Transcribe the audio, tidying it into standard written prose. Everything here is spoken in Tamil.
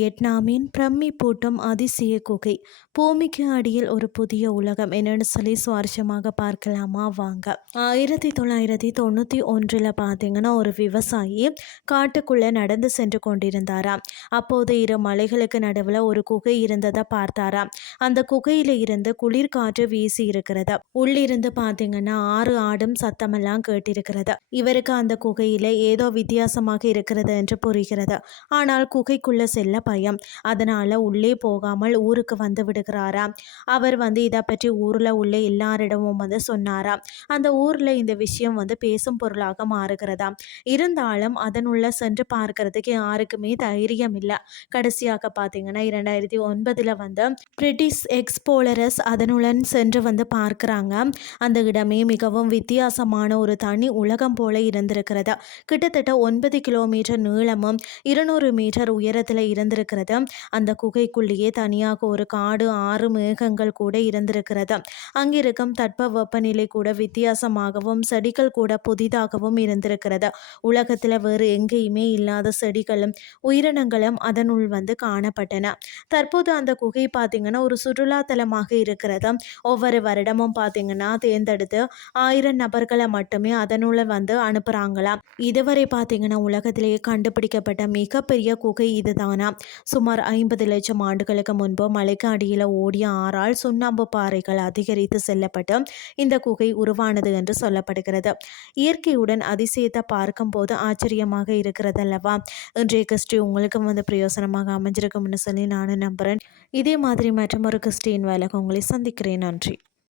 வியட்நாமின் பிரமிப்பூட்டும் அதிசய குகை. பூமிக்கு அடியில் ஒரு புதிய உலகம் என்னன்னு சொல்லி சுவாரஸ்யமாக பார்க்கலாமா வாங்க. 1991 பார்த்தீங்கன்னா ஒரு விவசாயி காட்டுக்குள்ளே நடந்து சென்று கொண்டிருந்தாராம். அப்போது இரு மலைகளுக்கு நடுவில் ஒரு குகை இருந்ததை பார்த்தாராம். அந்த குகையில இருந்து குளிர் காற்று வீசி இருக்கிறது. உள்ளிருந்து பார்த்தீங்கன்னா ஆறு ஆடும் சத்தமெல்லாம் கேட்டிருக்கிறது. இவருக்கு அந்த குகையில ஏதோ வித்தியாசமாக இருக்கிறது என்று புரிகிறது. ஆனால் குகைக்குள்ள செல்ல பயம். அதனால உள்ளே போகாமல் ஊருக்கு வந்து விடுகிறாராம். அவர் இதை பற்றி ஊர்ல உள்ள எல்லாரிடமும் சொன்னாராம். அந்த ஊர்ல இந்த விஷயம் பேசும் பொருளாக மாறுகிறதாம். இருந்தாலும் அதனுள்ள சென்று பார்க்கறதுக்கு யாருக்குமே தைரியம் இல்லை. கடைசியாக பார்த்தீங்கன்னா 2009 பிரிட்டிஷ் எக்ஸ்ப்ளோரர்ஸ் அதனுடன் சென்று பார்க்குறாங்க. அந்த இடமே மிகவும் வித்தியாசமான ஒரு தனி உலகம் போல இருந்திருக்கிறது. கிட்டத்தட்ட 9 கிலோமீட்டர் நீளமும் 200 மீட்டர் உயரத்தில் இருந்திருக்கிறது. அந்த குகைக்குள்ளேயே தனியாக ஒரு காடு, 6 மேகங்கள் கூட இருந்திருக்கிறது. அங்கிருக்கும் தட்ப வெப்பநிலை கூட வித்தியாசமாகவும் செடிகள் கூட புதிதாகவும் இருந்திருக்கிறது. உலகத்தில் வேறு எங்கேயுமே இல்லாத செடிகளும் உயிரினங்களும் அதனுள் காணப்பட்டன. தற்போது அந்த குகை பார்த்தீங்கன்னா ஒரு சுற்றுலாத்தலமாக இருக்கிறது. ஒவ்வொரு வருடமும் பார்த்தீங்கன்னா தேர்ந்தெடுத்து 1000 நபர்களை மட்டுமே அதனுள்ள அனுப்புகிறாங்களாம். இதுவரை பார்த்தீங்கன்னா உலகத்திலேயே கண்டுபிடிக்கப்பட்ட மிகப்பெரிய குகை இதுதானா. சுமார் 50 லட்சம் ஆண்டுகளுக்கு முன்பு மலைக்கு அடியில் ஓடிய ஆறால் சுண்ணாம்பு பாறைகள் அதிகரித்து செல்லப்பட்டு இந்த குகை உருவானது என்று சொல்லப்படுகிறது. இயற்கையுடன் அதிசயத்தை பார்க்கும் போது ஆச்சரியமாக இருக்கிறது அல்லவா. இன்றைய கிறிஸ்டி உங்களுக்கு பிரயோசனமாக அமைஞ்சிருக்கும்னு சொல்லி நானும் நம்புகிறேன். இதே மாதிரி மற்றும் ஒரு கிறிஸ்டின் வேலைக்கு உங்களை சந்திக்கிறேன். நன்றி.